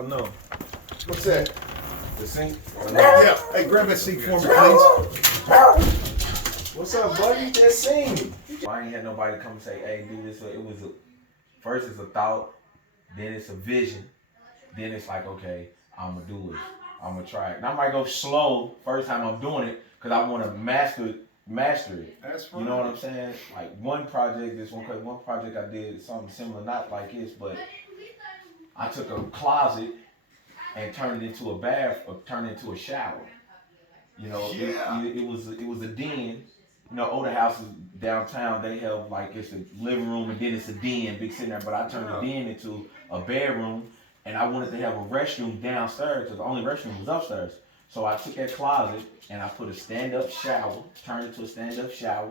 Oh no. What's that? The sink? Yeah. Hey, grab that sink for me, please. What's up, buddy? Just sing. I ain't had nobody come and say, hey, do this. First it's a thought, then it's a vision, then it's like, okay, I'm gonna do it. I'm gonna try it. And I might go slow first time I'm doing it because I want to master it. That's right. You know what I'm saying? Like one project I did something similar, not like this, but I took a closet and turned it into a turned it into a shower. You know, Yeah. it was a den. You know, older houses downtown, they have like it's a living room and then it's a den, big sitting there. But I turned the den into a bedroom, and I wanted to have a restroom downstairs because the only restroom was upstairs. So I took that closet and I put a stand-up shower, turned it to a stand-up shower.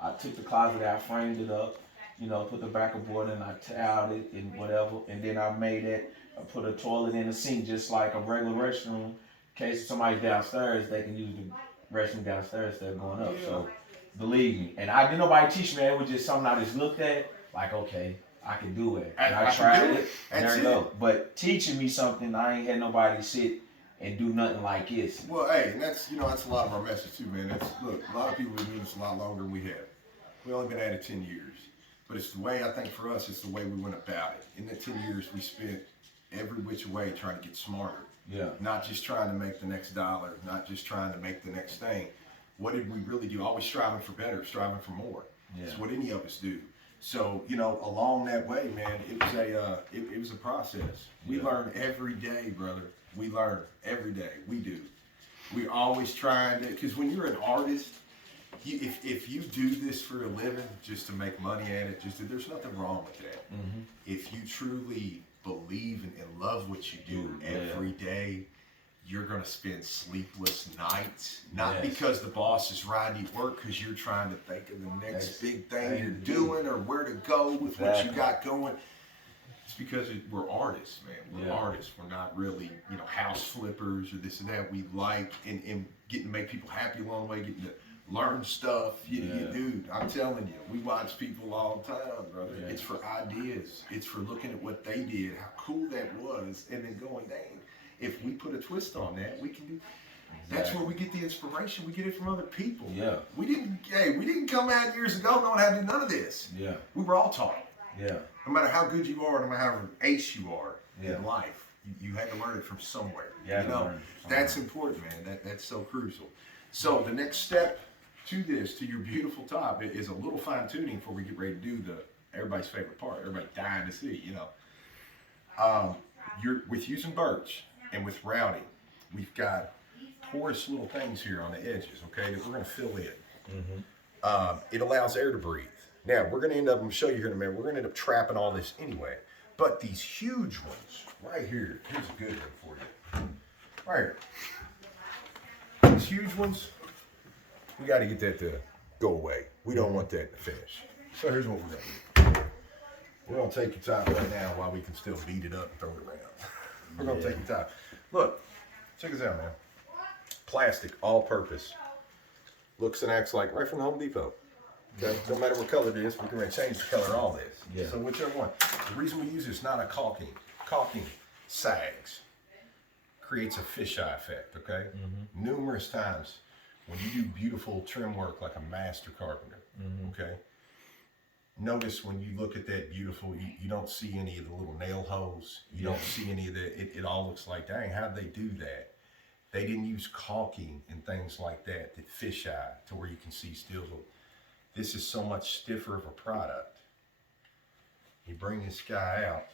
I took the closet out, framed it up, you know, put the backer board in, I tiled it and whatever, and then I put a toilet in the sink just like a regular restroom. In case somebody's downstairs, they can use the restroom downstairs instead of going up. Yeah. So believe me, and I didn't nobody teach me. It was just something I just looked at, like, okay, I can do it. And I tried it, and there you go. But teaching me something, I ain't had nobody sit and do nothing like this. Well, hey, and that's that's a lot of our message too, man. Look, a lot of people have been doing this a lot longer than we have. We only been at it 10 years, but it's the way I think for us, it's the way we went about it. In that 10 years, we spent every which way trying to get smarter. Yeah. Not just trying to make the next dollar, not just trying to make the next thing. What did we really do? Always striving for better, striving for more. Yeah. That's what any of us do. So, along that way, man, it was a process. We learn every day, brother. We learn every day. We do. We're always trying to, because when you're an artist, if you do this for a living just to make money at it, there's nothing wrong with that. Mm-hmm. If you truly believe and love what you do every day, you're going to spend sleepless nights, not because the boss is riding you to work, because you're trying to think of the next big thing you're doing or where to go with what you got going. It's because we're artists, man. We're artists. We're not really, house flippers or this and that. We like and getting to make people happy along the way, getting to learn stuff. Dude, I'm telling you, we watch people all the time, brother. Yeah. It's for ideas. It's for looking at what they did, how cool that was, and then going, dang, if we put a twist on that, we can do. That's where we get the inspiration. We get it from other people. Yeah. We didn't come out years ago knowing how to do none of this. Yeah. We were all taught. Yeah. No matter how good you are, no matter how ace you are in life, you had to learn it from somewhere. That's important, man. That's so crucial. So the next step to your beautiful top, is a little fine tuning before we get ready to do everybody's favorite part. Everybody dying to see, You're with using birch and with routing, we've got porous little things here on the edges, okay, that we're going to fill in. Mm-hmm. It allows air to breathe. Now, we're going to end up, I'm going to show you here in a minute, we're going to end up trapping all this anyway. But these huge ones, right here, here's a good one for you. Right here. These huge ones, we got to get that to go away. We don't want that to finish. So here's what we're going to do. We're going to take your top right now while we can still beat it up and throw it around. We're going to take your top. Look, check this out, man. Plastic, all purpose. Looks and acts like right from the Home Depot. Okay? No matter what color it is, we're going to change the color of all this. Yeah. So whichever one. The reason we use it's not a caulking. Caulking sags. Creates a fisheye effect, okay? Mm-hmm. Numerous times when you do beautiful trim work like a master carpenter, okay? Notice when you look at that beautiful, you don't see any of the little nail holes. You don't see any of the, it all looks like, dang, how'd they do that? They didn't use caulking and things like that fisheye to where you can see still. This is so much stiffer of a product. You bring this guy out.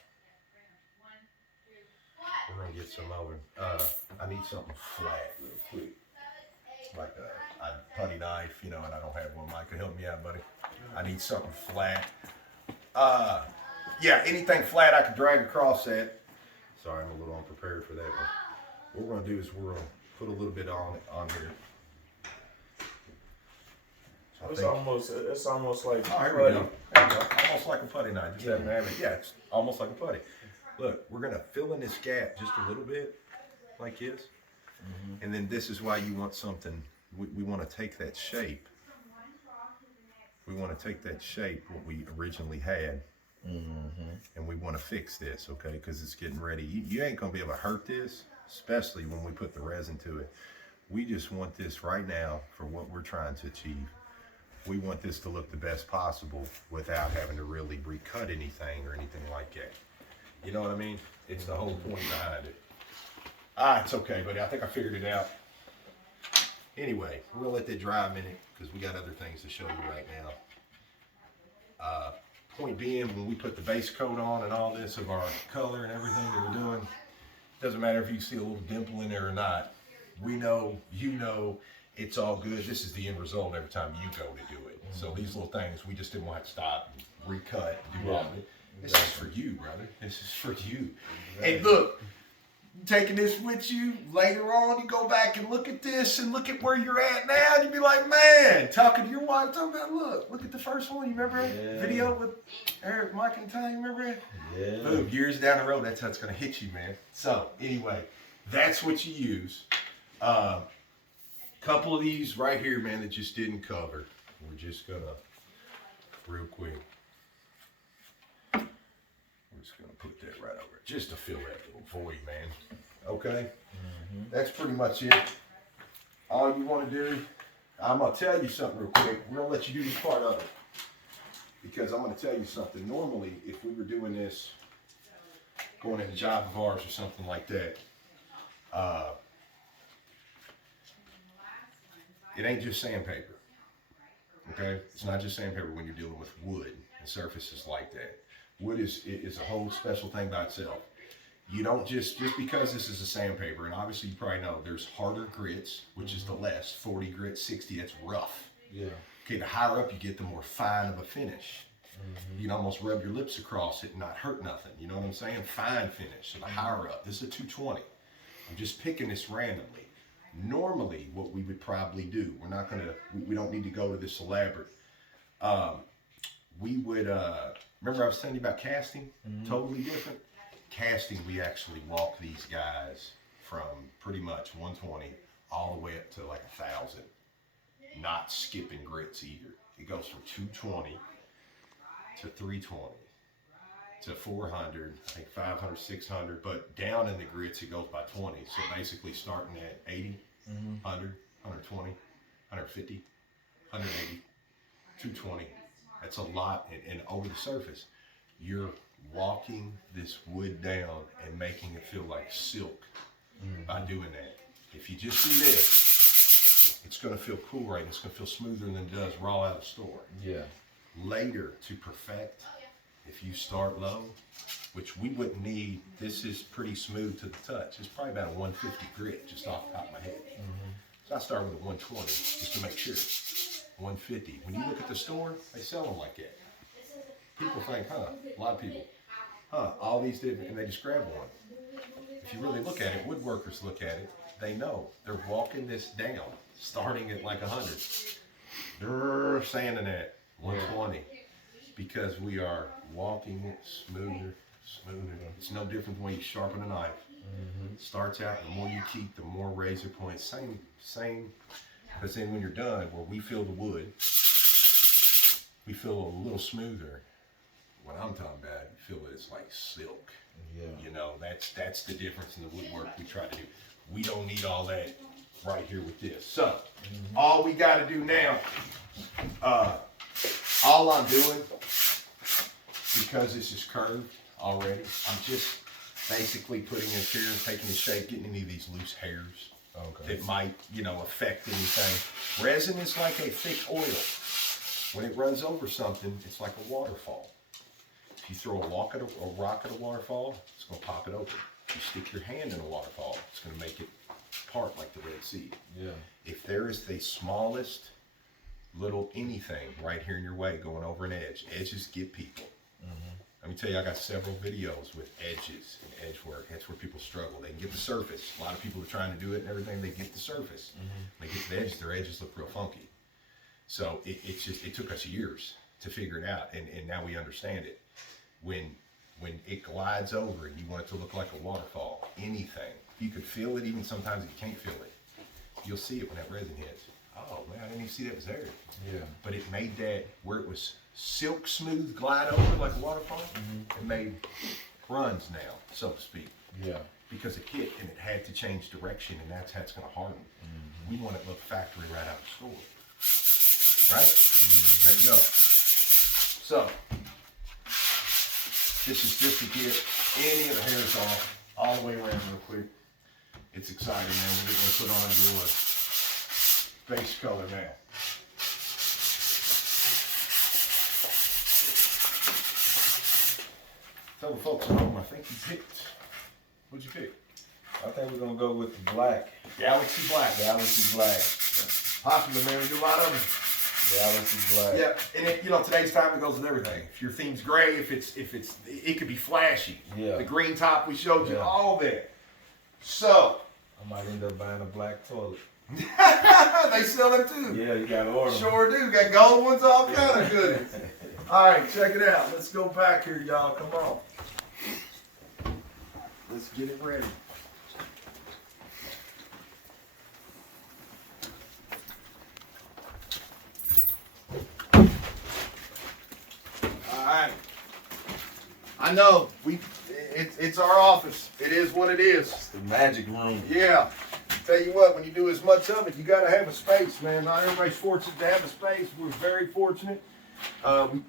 We're gonna get some over. I need something flat real quick. Like a putty knife, and I don't have one. Mike, can help me out, buddy. I need something flat. Anything flat I can drag across that. Sorry, I'm a little unprepared for that one. What we're gonna do is we're gonna put a little bit on here. So it's almost like here we go. There you go. Almost like a putty knife. Just happen to have it. Yeah, it's almost like a putty. Look, we're gonna fill in this gap just a little bit, like this. And then this is why you want something, we want to take that shape. We want to take that shape, what we originally had, And we want to fix this, okay? Because it's getting ready. You ain't gonna be able to hurt this, especially when we put the resin to it. We just want this right now for what we're trying to achieve. We want this to look the best possible without having to really recut anything or anything like that. You know what I mean? It's the whole point behind it. It's okay, buddy. I think I figured it out. Anyway, we're gonna let that dry a minute because we got other things to show you right now. Point being, when we put the base coat on and all this of our color and everything that we're doing, doesn't matter if you see a little dimple in there or not. We know, you know, it's all good. This is the end result every time you go to do it. So these little things, we just didn't want to stop and recut and do all of it. This is for you, brother. This is for you. And look, taking this with you later on, you go back and look at this and look at where you're at now, and you be like, man, talking to your wife, talking about, look at the first one. You remember that video with Eric, Mike, and Ty? You remember it? Yeah. Boom, years down the road, that's how it's gonna hit you, man. So anyway, that's what you use. Couple of these right here, man, that just didn't cover. We're just gonna, real quick, we're just gonna put that right over it, just to fill that little void, man. Okay? That's pretty much it. All you wanna do, I'm gonna tell you something real quick. We're gonna let you do this part of it. Because I'm gonna tell you something. Normally, if we were doing this, going in a job of ours or something like that, it ain't just sandpaper. Okay? It's not just sandpaper when you're dealing with wood and surfaces like that. Wood is a whole special thing by itself. You don't just because this is a sandpaper, and obviously you probably know there's harder grits, which is the less, 40 grit, 60, that's rough. Yeah. Okay, the higher up you get, the more fine of a finish. You can almost rub your lips across it and not hurt nothing. You know what I'm saying? Fine finish. So the higher up, this is a 220. I'm just picking this randomly. Normally, what we would probably do, we're not gonna, we don't need to go to this elaborate. We would, remember I was telling you about casting? Totally different. Casting, we actually walk these guys from pretty much 120 all the way up to like 1,000. Not skipping grits either. It goes from 220 to 320 to 400, I think 500, 600, but down in the grits it goes by 20. So basically starting at 80, 100, 120, 150, 180, 220. That's a lot, and over the surface, you're walking this wood down and making it feel like silk by doing that. If you just do this, it's gonna feel cool, right? It's gonna feel smoother than it does raw out of the store. Yeah. Later, to perfect, if you start low, which we wouldn't need, this is pretty smooth to the touch. It's probably about a 150 grit, just off the top of my head. So I start with a 120, just to make sure. 150. When you look at the store, they sell them like that. People think, a lot of people, all these different, and they just grab one. If you really look at it, woodworkers look at it, they know. They're walking this down, starting at like 100. They're sanding at 120. Because we are walking it smoother. It's no different than when you sharpen a knife. It starts out, the more you keep, the more razor points. Same. Because then when you're done, where we feel the wood, we feel a little smoother. What I'm talking about, you feel that it's like silk. Yeah. You know, that's the difference in the woodwork we try to do. We don't need all that right here with this. So, all we got to do now, all I'm doing, because this is curved already, I'm just basically putting it here, taking the shape, getting any of these loose hairs that might, affect anything. Resin is like a thick oil. When it runs over something, it's like a waterfall. If you throw a rock at a waterfall, it's going to pop it open. If you stick your hand in a waterfall, it's going to make it part like the Red Sea. Yeah. If there is the smallest little anything right here in your way going over an edge, edges get people. Let me tell you, I got several videos with edges and edge work. That's where people struggle. They can get the surface. A lot of people are trying to do it and everything. They get the surface. They get to the edges. Their edges look real funky. So it took us years to figure it out, and now we understand it. When it glides over and you want it to look like a waterfall, anything, you can feel it. Even sometimes you can't feel it. You'll see it when that resin hits. Oh man, I didn't even see that was there. Yeah. But it made that where it was silk smooth glide over like a waterfall. It made runs now, so to speak, Yeah. because it hit and it had to change direction, and that's how it's going to harden. We want it to look factory right out of the store. Right? There you go. So, this is just to get any of the hairs off all the way around real quick. It's exciting, man. We're going to put on a base color now. Tell the folks at home, I think you picked. What'd you pick? I think we're gonna go with the black. Galaxy Black. Galaxy Black. Popular, man. We do a lot of them. Galaxy Black. Yeah, and it, you know, today's time it goes with everything. If your theme's gray, if it's, it could be flashy. Yeah. The green top we showed you, Yeah. all that. So, I might end up buying a black toilet. they sell them too. Yeah, you gotta order 'em. Sure do. Got gold ones, all kind of goodies. All right, check it out. Let's go back here, y'all. Come on. Let's get it ready. All right. I know it's our office. It is what it is. It's the magic room. Yeah. Tell you what, when you do as much of it, you got to have a space, man. Not everybody's fortunate to have a space. We're very fortunate. We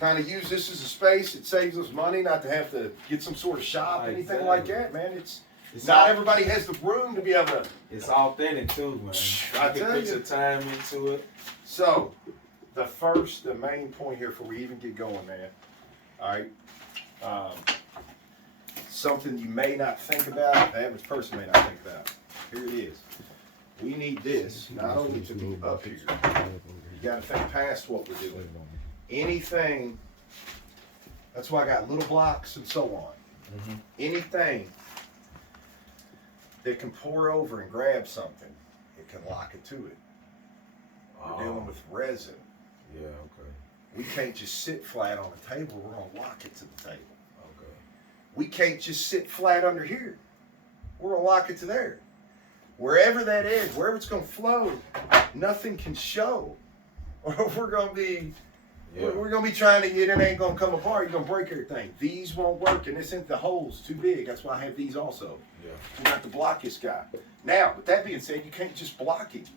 kind of use this as a space. It saves us money not to have to get some sort of shop, anything like that, man. It's not everybody has the room to be able to. It's authentic too, man. I You can tell put you. your time into it. So, the main point here before we even get going, man. All right. Something you may not think about, the average person may not think about. Here it is. We need this not only to be up here. You got to think past what we're doing. Anything. That's why I got little blocks and so on. Anything that can pour over and grab something, it can lock it to it. We're dealing with resin. Yeah, okay. We can't just sit flat on the table. We're gonna lock it to the table. Okay. We can't just sit flat under here. We're gonna lock it to there. Wherever that is, wherever it's gonna flow, nothing can show. Or we're gonna be, we're gonna be trying to get it ain't gonna come apart. You're gonna break everything. These won't work, and this isn't the hole's too big. That's why I have these also. Yeah. We have to block this guy. Now, with that being said, you can't just block it.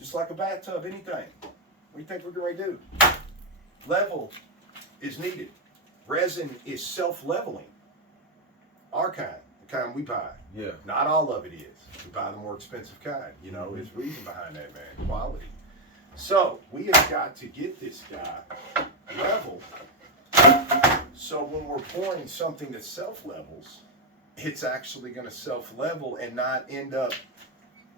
Just like a bathtub, anything. What do you think we're going to do? Level is needed. Resin is self-leveling. Our kind, the kind we buy. Yeah. Not all of it is. We buy the more expensive kind. You know, there's reason behind that, man. Quality. So, we have got to get this guy level. So when we're pouring something that self-levels, it's actually going to self-level and not end up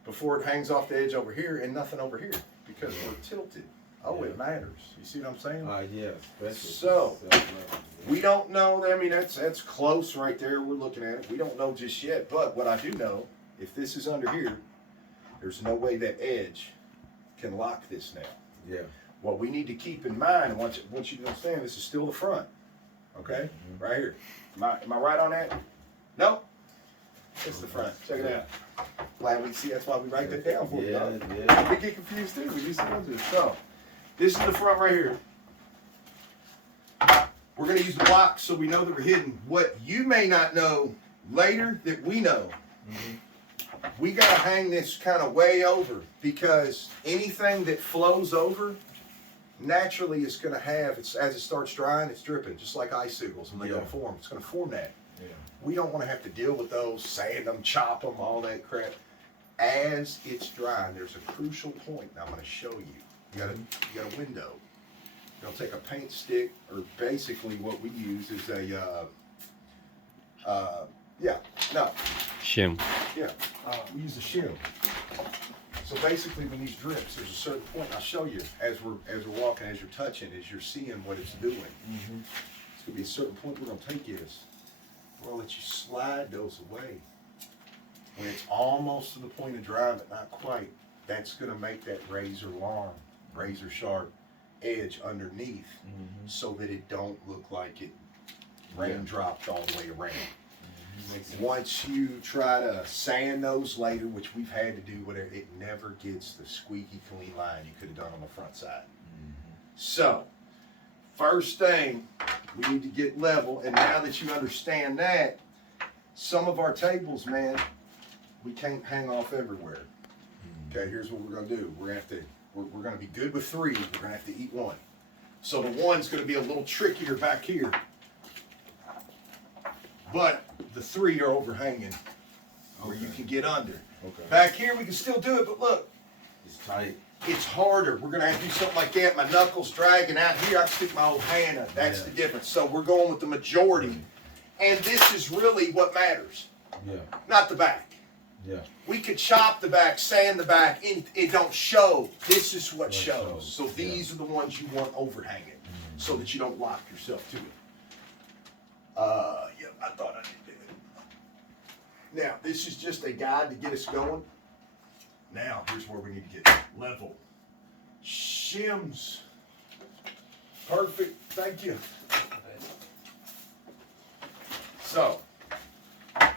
before it hangs off the edge over here and nothing over here because we're tilted. Oh, it matters. You see what I'm saying? Yeah. Especially So, self-level. we don't know. I mean, that's close right there. We're looking at it. We don't know just yet. But what I do know, if this is under here, there's no way that edge can lock this now. Yeah. What we need to keep in mind, and want you to understand, this is still the front. Okay? Right here. Am I right on that? No? It's the front. Check it out. Glad we see. That's why we write that down for you. Yeah, dog. yeah. We get confused too. We used to go through it. So, this is the front right here. We're going to use the blocks so we know that we're hidden. What you may not know later that we know, we got to hang this kind of way over because anything that flows over naturally is going to have, as it starts drying, it's dripping, just like icicles when they go to form. It's going to form that. Yeah. We don't want to have to deal with those, sand them, chop them, all that crap. As it's drying, there's a crucial point that I'm going to show you. You got a window. You'll take a paint stick, or basically what we use is a, Shim. we use a shim. So basically, when these drips, there's a certain point. I'll show you as we're walking, as you're touching, as you're seeing what it's doing. It's gonna be a certain point we're gonna take is we're gonna let you slide those away. When it's almost to the point of dry, but not quite, that's gonna make that razor sharp edge underneath, so that it don't look like it raindropped all the way around. Once you try to sand those later, which we've had to do, whatever, it never gets the squeaky clean line you could have done on the front side. So, First thing, we need to get level, and now that you understand that, some of our tables, man, we can't hang off everywhere. Okay, here's what we're gonna do. We're gonna be good with 3. We're gonna have to eat 1. So the 1's gonna be a little trickier back here, but the 3 are overhanging where you can get under. Okay. Back here we can still do it, but look, It's tight. it's harder. We're gonna have to do something like that. My knuckles dragging out here. I can stick my whole hand up. That's the difference. So we're going with the majority. And this is really what matters, Yeah. not the back. Yeah. We could chop the back, sand the back, and it don't show. This is what shows. So these are the ones you want overhanging so that you don't lock yourself to it. Yeah, I thought I did it. Now, this is just a guide to get us going. Now, here's where we need to get level. Shims. Perfect. Thank you. So. Hold on,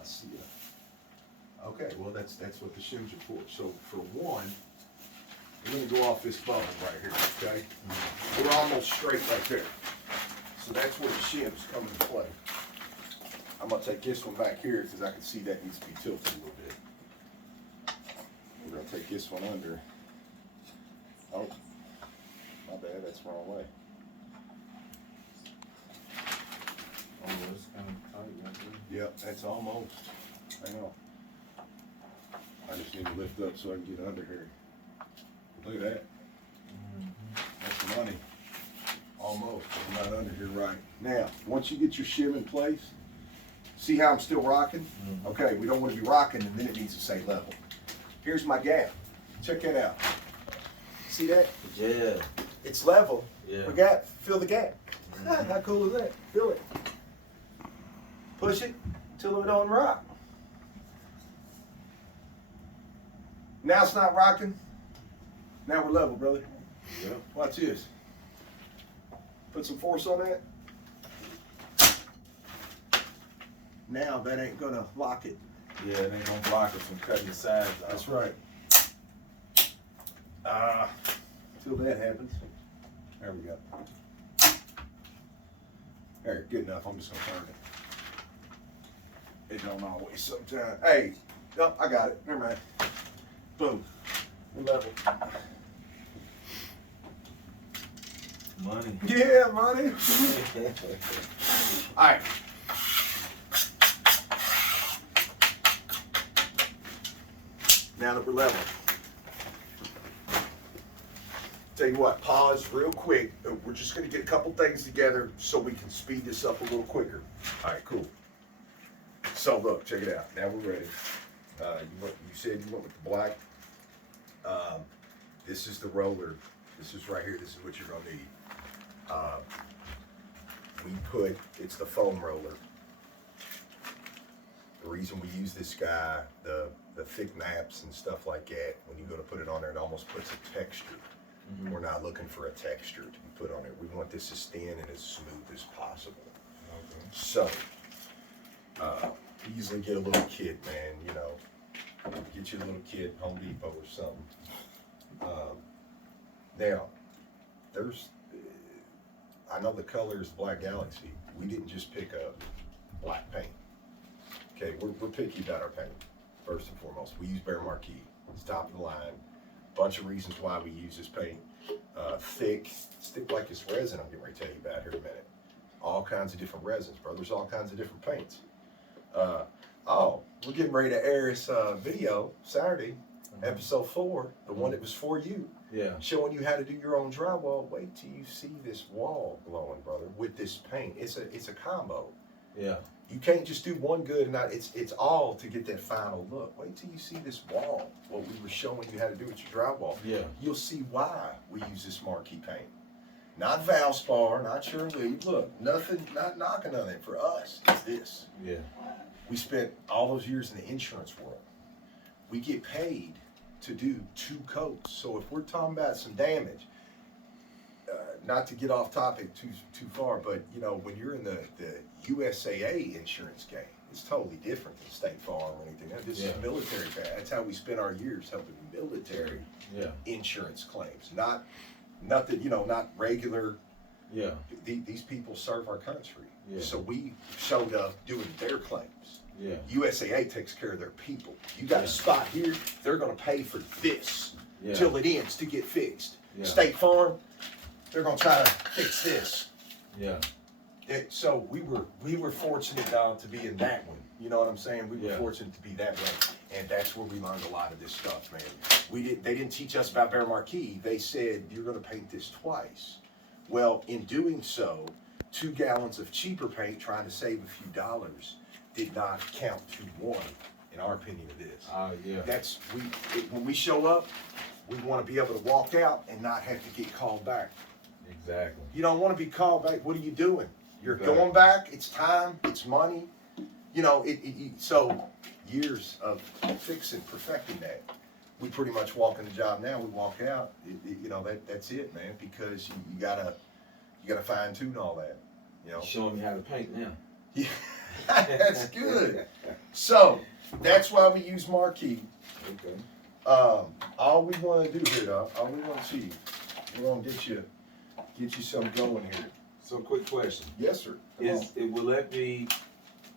I see it. Okay, well, that's what the shims are for. So, for one, we're going to go off this bubble right here, okay? We're almost straight right there. So that's where the shims come into play. I'm going to take this one back here because I can see that needs to be tilted a little bit. We're going to take this one under. Oh, my bad, that's the wrong way. Oh, it's kind of tight right there. Yep, that's almost. Hang on. I just need to lift up so I can get under here. Look at that. That's money. Almost. I'm not under here right. Now, once you get your shim in place, see how I'm still rocking? Okay, we don't want to be rocking and then it needs to say level. Here's my gap. Check that out. See that? Yeah. It's level. Yeah. We got, fill the gap. How cool is that? Fill it. Push it till it don't rock. Now it's not rocking. Now we're level, brother. Yeah. Watch this. Put some force on that. Now that ain't gonna lock it. Yeah, it ain't gonna block it from cutting the sides out. That's right. Till that happens. There we go. There, good enough. I'm just gonna turn it. It don't always sometimes. Hey, nope, I got it. Never mind. Boom. We're level. Money. Yeah, money. All right. Now that we're level, tell you what, pause real quick. We're just going to get a couple things together so we can speed this up a little quicker. All right, cool. So look, check it out. Now we're ready. You said you went with the black. This is the roller. This is right here. This is what you're going to need. It's the foam roller. The reason we use this guy, the thick naps and stuff like that, when you go to put it on there, it almost puts a texture. Mm-hmm. We're not looking for a texture to be put on it. We want this as thin and as smooth as possible. Okay. So, easily get a little kit, man, you know. Get you a little kit, Home Depot or something. Now, I know the color is Black Galaxy. We didn't just pick up black paint. Okay, we're picky about our paint, first and foremost. We use Behr Marquee. It's top of the line. Bunch of reasons why we use this paint. Thick like this resin I'm getting ready to tell you about here in a minute. All kinds of different resins, bro. There's all kinds of different paints. We're getting ready to air this video Saturday, episode 4, the one that was for you. Yeah. Showing you how to do your own drywall. Wait till you see this wall glowing, brother, with this paint. It's a combo. Yeah. You can't just do one good and not, it's all to get that final look. Wait till you see this wall, what we were showing you how to do with your drywall. Yeah. You'll see why we use this Marquee paint. Not Valspar, not Shirley. Look, nothing, not knocking on it. For us, it's this. Yeah. We spent all those years in the insurance world. We get paid to do 2 coats. So if we're talking about some damage, not to get off topic too far, but you know, when you're in the USAA insurance game, it's totally different than State Farm or anything. This is military. That's how we spend our years helping military insurance claims, not Nothing, not regular. Yeah. These people serve our country. Yeah. So we showed up doing their claims. Yeah. USAA takes care of their people. You got a spot here, they're going to pay for this Yeah. till it ends to get fixed. Yeah. State Farm, they're going to try to fix this. Yeah. So we were fortunate to be in that one. You know what I'm saying? We were Yeah. fortunate to be that way, and that's where we learned a lot of this stuff, man. They didn't teach us about Bear Marquee. They said you're going to paint this twice. Well, in doing so, 2 gallons of cheaper paint, trying to save a few dollars, did not count to 1, in our opinion of this. Yeah. That's when we show up, we want to be able to walk out and not have to get called back. Exactly. You don't want to be called back. What are you doing? You're Exactly. going back. It's time. It's money. So years of fixing, perfecting that. We pretty much walk in the job now. We walk out. That's it, man. Because you gotta fine tune all that. Showing me how to paint now. Yeah, that's good. So that's why we use Marquee. Okay. All we want to do here, though, all we want to achieve, we want to get you something going here. So, quick question: Yes, sir. Come on.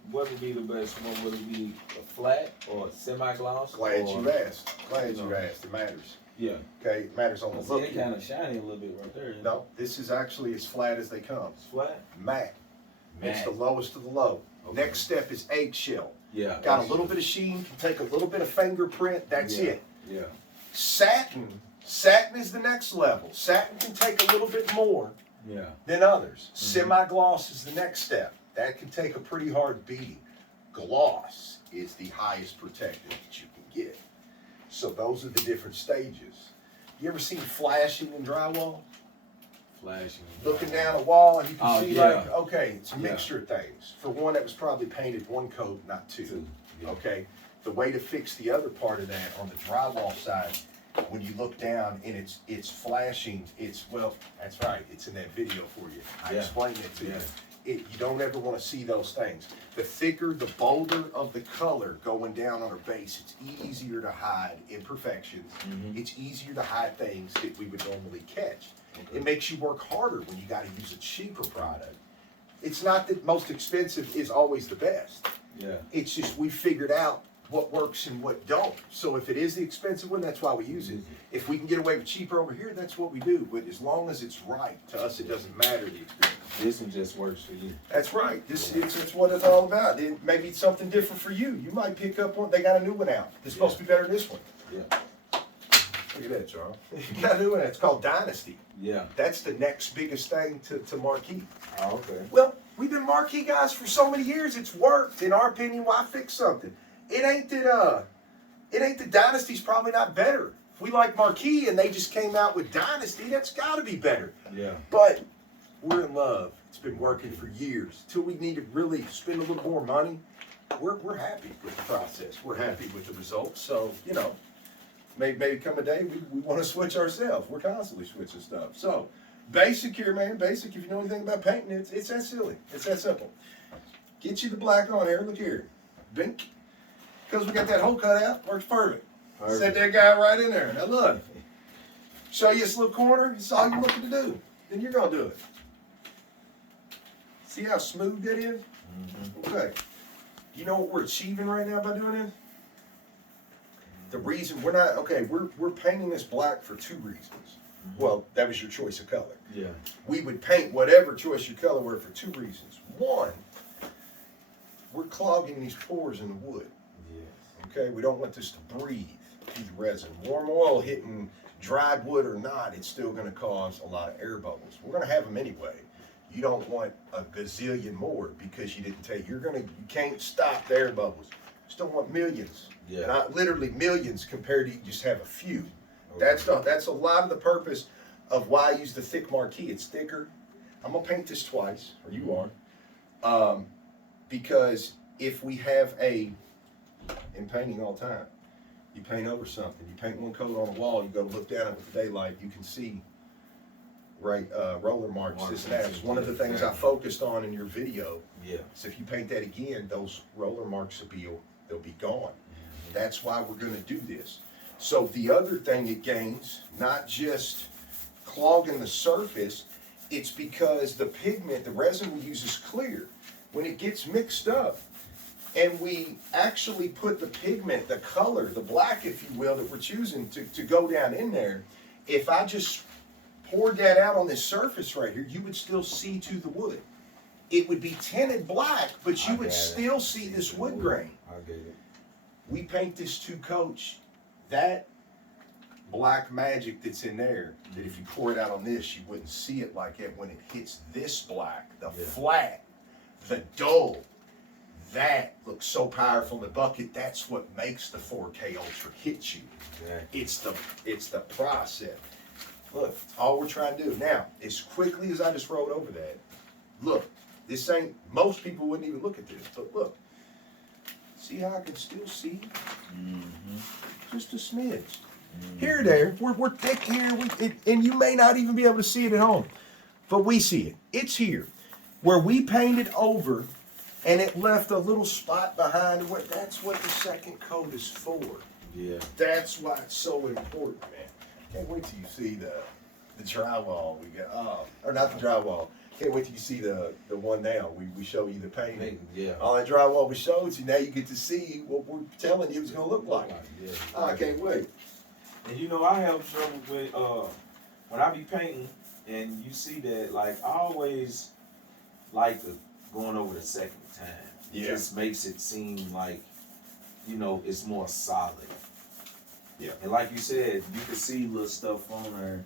What would be the best one? Would it be a flat or a semi-gloss? Glad or, you asked. Glad No. you asked. It matters. Yeah. Okay, it matters on the See, look. they kind of shiny a little bit right there. No, this is actually as flat as they come. It's flat. Matte. It's Matte. the lowest of the low. Okay. Next step is eggshell. Yeah. Got a little bit of sheen, can take a little bit of fingerprint, that's Yeah. it. Yeah. Satin is the next level. Satin can take a little bit more Yeah. than others. Mm-hmm. Semi-gloss is the next step. That can take a pretty hard beating. Gloss is the highest protective that you can get. So those are the different stages. You ever seen flashing in drywall? Flashing. Looking down a wall and you can Oh, see yeah. like, okay, it's a Yeah. mixture of things. For one, that was probably painted 1 coat, not 2. Two. Yeah. Okay, the way to fix the other part of that on the drywall side, when you look down and it's flashing, that's right, it's in that video for you. I Yeah. explained it to Yeah. you. You don't ever want to see those things. The thicker, the bolder of the color going down on our base, it's easier to hide imperfections. Mhm. It's easier to hide things that we would normally catch. Okay. It makes you work harder when you got to use a cheaper product. It's not that most expensive is always the best. Yeah. It's just we figured out what works and what don't. So if it is the expensive one, that's why we use it. If we can get away with cheaper over here, that's what we do. But as long as it's right, to us it doesn't matter the expense. This one just works for you. That's right. It's what it's all about. It may be something different for you. You might pick up one. They got a new one out. It's supposed to be better than this one. Yeah. Look at that, Charles. You got a new one. It's called Dynasty. Yeah. That's the next biggest thing to Marquee. Oh, okay. Well, we've been Marquee guys for so many years. It's worked. In our opinion, why fix something? It ain't that Dynasty's probably not better. If we like Marquee and they just came out with Dynasty, that's got to be better. Yeah. But we're in love. It's been working for years. Till we need to really spend a little more money, we're happy with the process. We're happy with the results. So, maybe come a day we want to switch ourselves. We're constantly switching stuff. So, basic here, man. Basic. If you know anything about painting, it's that silly. It's that simple. Get you the black on here. Look here. Bink. Because we got that hole cut out. Works perfect. Set that guy right in there. Now look. Show you this little corner. It's all you're looking to do. Then you're going to do it. See how smooth that is? Mm-hmm. Okay. You know what we're achieving right now by doing this? The reason we're painting this black for 2 reasons. Well, that was your choice of color. Yeah. We would paint whatever choice your color were for 2 reasons. One, we're clogging these pores in the wood. Yes. Okay, we don't want this to breathe through the resin. Warm oil hitting dried wood or not, it's still going to cause a lot of air bubbles. We're going to have them anyway. You don't want a gazillion more because you didn't take. You can't stop the air bubbles. Just don't want millions. Yeah. Not literally millions compared to you just have a few. Okay. That's a lot of the purpose of why I use the thick Marquee. It's thicker. I'm gonna paint this twice, or you are, because if we have in painting all the time, you paint over something. You paint one coat on a wall. You go to look down at it with the daylight. You can see roller marks. This and that. It's one of the things I focused on in your video. Yeah. So if you paint that again, those roller marks they'll be gone. That's why we're going to do this. So the other thing it gains, not just clogging the surface, it's because the pigment, the resin we use is clear. When it gets mixed up, and we actually put the pigment, the color, the black, if you will, that we're choosing to go down in there, if I just poured that out on this surface right here, you would still see to the wood. It would be tinted black, but you would still see this wood grain. I get it. We paint this 2-coat, that black magic that's in there, that if you pour it out on this, you wouldn't see it like it when it hits this black, the flat, the dull. That looks so powerful in the bucket. That's what makes the 4K Ultra hit you. Exactly. It's the process. Look, all we're trying to do now, as quickly as I just rolled over that, look, this ain't, most people wouldn't even look at this, but look, see how I can still see? Just a smidge. Here, there, we're thick here, and you may not even be able to see it at home, but we see it. It's here. Where we painted over, and it left a little spot behind it, that's what the second coat is for. Yeah. That's why it's so important, man. Can't wait till you see the drywall we got. Or not the drywall. Can't wait till you see the one now. We show you the painting. Yeah. All that drywall we showed you, now you get to see what we're telling you it's gonna look like. Yeah. I can't wait. And you know, I have trouble with when I be painting, and you see that, like, I always like going over the second time. It just makes it seem like, you know, it's more solid. Yeah. And like you said, you can see little stuff on her,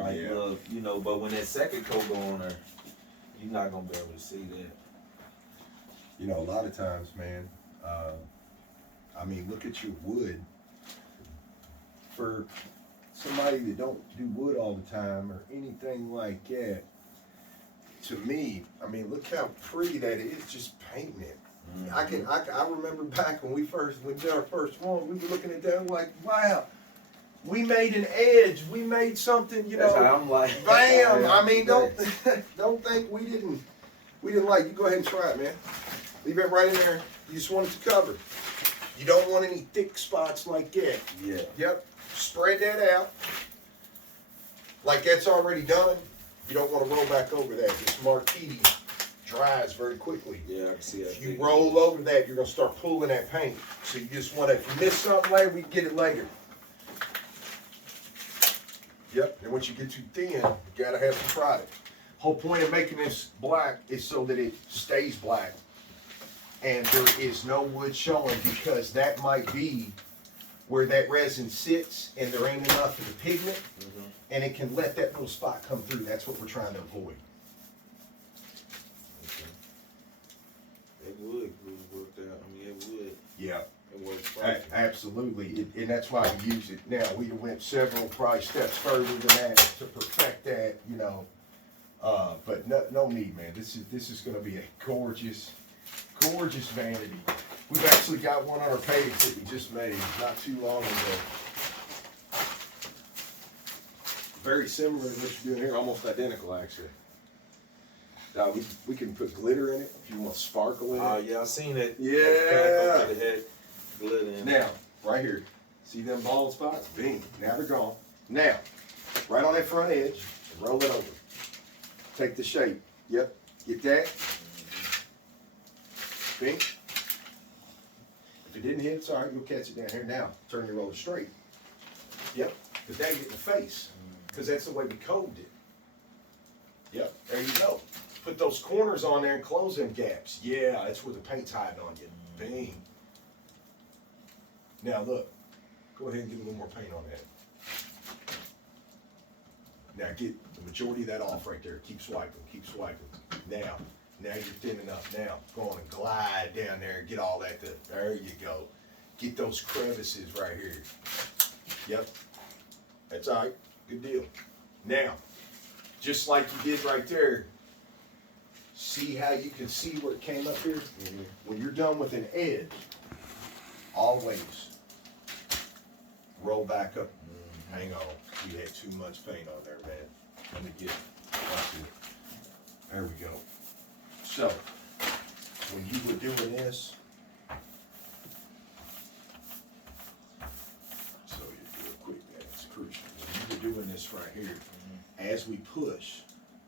like little, you know, but when that second coat go on her, you're not gonna be able to see that. You know, a lot of times, man, I mean, look at your wood. For somebody that don't do wood all the time or anything like that, to me, I mean, look how pretty that is, just painting it. I remember back when we did our first one, we were looking at that like, wow, we made an edge, we made something, you That's know. how I'm like. Bam! I mean, don't think we didn't like. You go ahead and try it, man. Leave it right in there. You just want it to cover. You don't want any thick spots like that. Yeah. Yep. Spread that out. Like that's already done. You don't want to roll back over that. This marquise dries very quickly. Yeah, I can see that. If you roll over that, you're gonna start pulling that paint. So you just want to. If you miss something later, we can get it later. Yep. And once you get too thin, you gotta have some product. Whole point of making this black is so that it stays black, and there is no wood showing, because that might be where that resin sits and there ain't enough of the pigment, and it can let that little spot come through. That's what we're trying to avoid. It would work out. I mean, it would. Yeah. It works. Absolutely, and that's why we use it. Now, we went several probably steps further than that to perfect that, you know. But no need, man. This is going to be a gorgeous vanity. We've actually got one on our page that we just made not too long ago. Very similar to what you're doing here, almost identical, actually. We can put glitter in it if you want sparkle in it. Yeah, I seen it. Yeah. The head glitter in it. Now, right here, see them bald spots? Bing. Now they're gone. Now, right on that front edge, roll it over. Take the shape. Yep. Get that. Bing. If it didn't hit, it's all right. You'll catch it down here. Now, turn your roller straight. Yep. Because that get in the face. Because that's the way we coded it. Yep. There you go. Put those corners on there and close them gaps. Yeah, that's where the paint's hiding on you. Bing. Now look, go ahead and get a little more paint on that. Now get the majority of that off right there. Keep swiping, keep swiping. Now you're thin enough. Now go on and glide down there and get all that. There you go. Get those crevices right here. Yep. That's all right. Good deal. Now, just like you did right there, see how you can see where it came up here? When you're done with an edge, always roll back up. Hang on, you had too much paint on there, man. Let me get it. That's it. There we go. So, when you were doing this, so you do it quick, man, it's crucial. When you were doing this right here, as we push,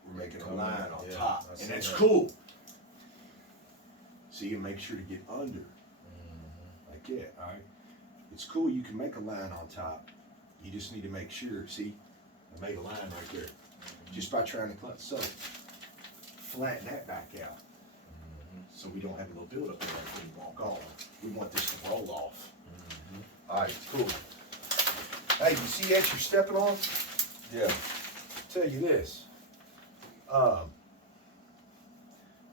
we're making a Come line on, on yeah, top, I and see that's that. cool. So you make sure to get under, like that. All right, it's cool. You can make a line on top. You just need to make sure. See, I made a line right there, just by trying to cut. So flatten that back out, so we don't have a little buildup there when you walk off. We want this to roll off. All right, cool. Hey, you see that you're stepping on? Yeah. Tell you this,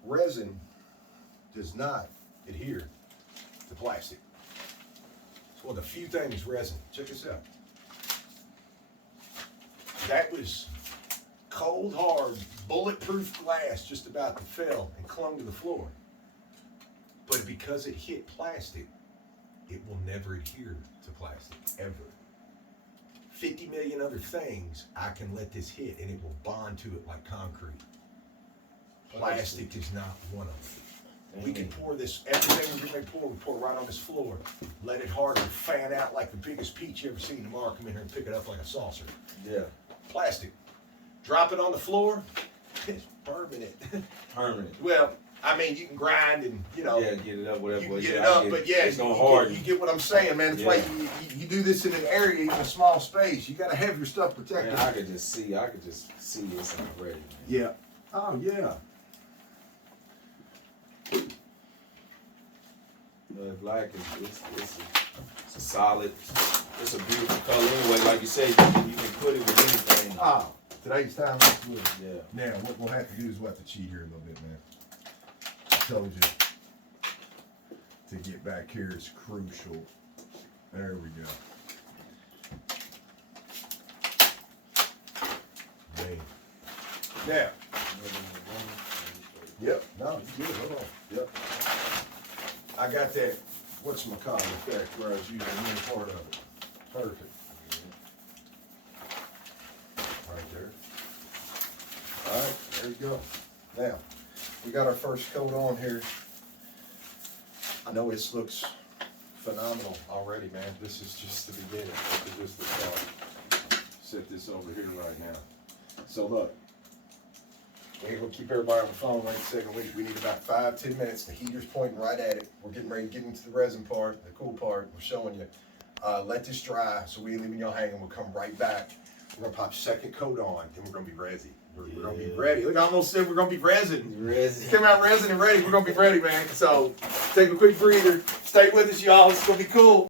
resin does not adhere to plastic. It's one of the few things resin. Check this out. That was cold, hard, bulletproof glass just about to fell and clung to the floor. But because it hit plastic, it will never adhere to plastic, ever. 50 million other things I can let this hit and it will bond to it like concrete. Plastic is not one of them. We can pour this, everything we're going to pour, we pour right on this floor. Let it harden, fan out like the biggest peach you ever seen. Tomorrow come in here and pick it up like a saucer. Yeah. Plastic. Drop it on the floor, it's permanent. Permanent. Well, I mean, you can grind and, you know. Yeah, get it up, whatever. You can but get yeah, it I up, get but it. yeah, It's gonna you harden. get what I'm saying, man. It's like you do this in an area, even a small space. You gotta have your stuff protected. Man, I could just see this already. Man. Yeah. Oh yeah. Black is it's a solid, it's a beautiful color anyway. Like you say, you can put it with anything. Oh, today's time is good. Yeah. Now, what we'll have to do is we'll have to cheat here a little bit, man. I told you to get back here is crucial. There we go. Man. Now. Yep. No, you good. Hold on. Yep. I got that. What's my call effect where I was using one part of it. Perfect. Right there. All right, there you go. Now, we got our first coat on here. I know this looks phenomenal already, man. This is just the beginning. This is the start. Set this over here right now. So look, we ain't gonna keep everybody on the phone right a second. We need about 5-10 minutes. The heater's pointing right at it. We're getting ready to get into the resin part, the cool part. We're showing you. Let this dry so we ain't leaving y'all hanging. We'll come right back. We're gonna pop second coat on, and we're gonna be ready. We're gonna be ready. Look, I almost said we're gonna be resin. Resin. Come out resin and ready. We're gonna be ready, man. So take a quick breather. Stay with us, y'all. It's gonna be cool.